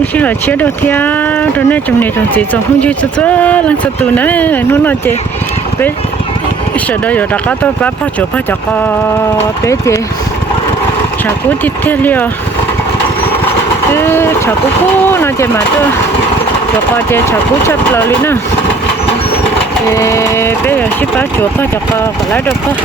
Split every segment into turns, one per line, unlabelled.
lúc xin là chết đồ thia rồi nè trong này trong gì trong không chịu cho lăng sát sau nè nó nói chị bé sợ đây rồi đã có tôi bắt bắt chỗ bắt cho có bé chị chả cú tiếp theo liều cứ chả cú cú nó chị mà tôi cho có chị chả cú chấp lời đi nè bây giờ ship bắt chỗ bắt cho có có lấy được không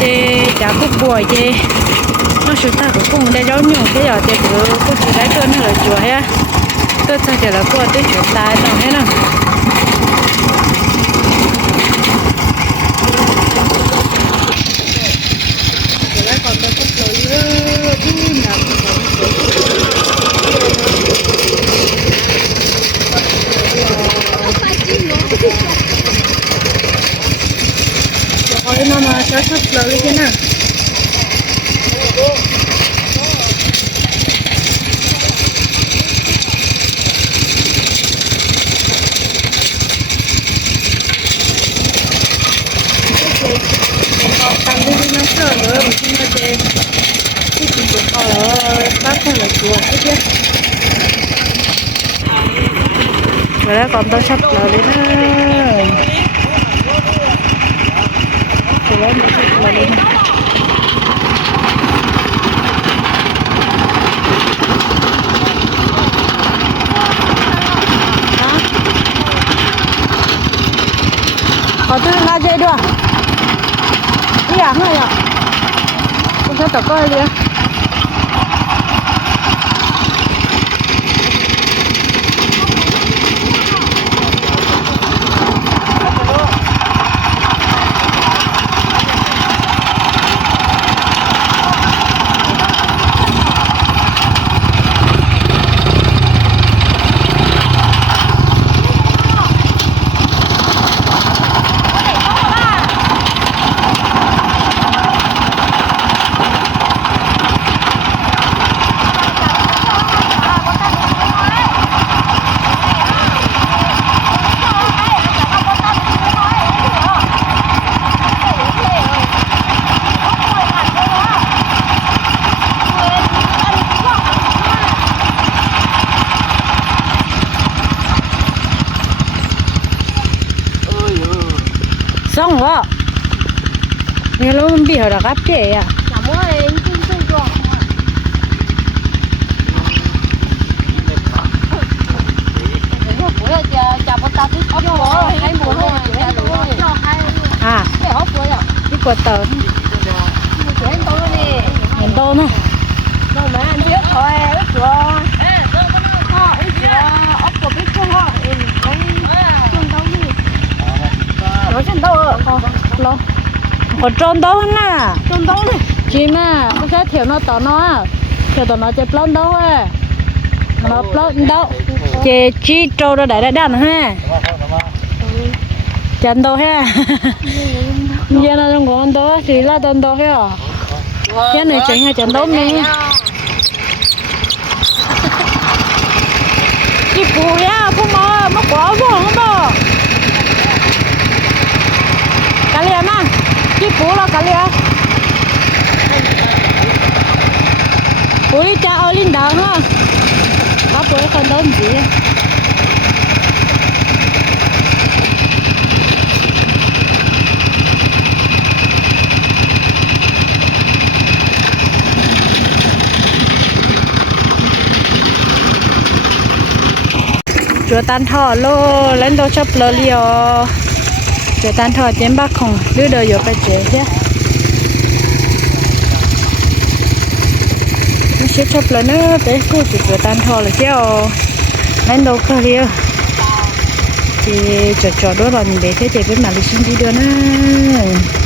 thì đã có chế chả nó sự ta cũng cùng đây đó nhiều cái giờ thì cứ cứ chỉ lấy cơn là chùa ha tôi ta chỉ là cô tôi chuyện tài đâu hết rồi còn tôi có lối đi nằm Rồi nó mà sẽ thật lối đi thế nào tăng đi đi nó sợ nữa mà không có thể cái chuyện của họ là bác không là chùa hết chứ rồi đó còn tao sắp lỡ đi đó rồi đó tôi sắp lỡ đi có thứ là dễ được? Đi à rồi ạ con sẽ tỏ coi quá nghe lúc bị họ đã gấp chế à?
Chung chung cho tôi đi. Nhìn to nè đâu mà anh biết thôi. biết chưa
còn trôn đâu nè
chung đâu đi chị mà nó sẽ thiếu nó tỏ nó à thiếu tỏ nó chơi plon đâu à nó plon đâu?
Chị chỉ trâu đó để đại đàn ha. Chân đâu ha?
Giờ nó trong con đó? Thì là chân đâu ha. Cái này chính là chân đâu mình chị phụ ya phụ mà mà quá vô không đâu cá liền à chị phụ là cá liền phụ xin cha ha có phụ con đó gì
chùa tan thọ lô, lên đồ chấp lô liều chùa tan thọ chém bác không? Đưa đời vô cái chế chứ. Sẽ chấp lô nữa bé cô chỉ vừa tan thò là chứ ờ, lên đồ cơ đi thì cho cho đó là mình để thế thì với mà đi xin đi đưa nữa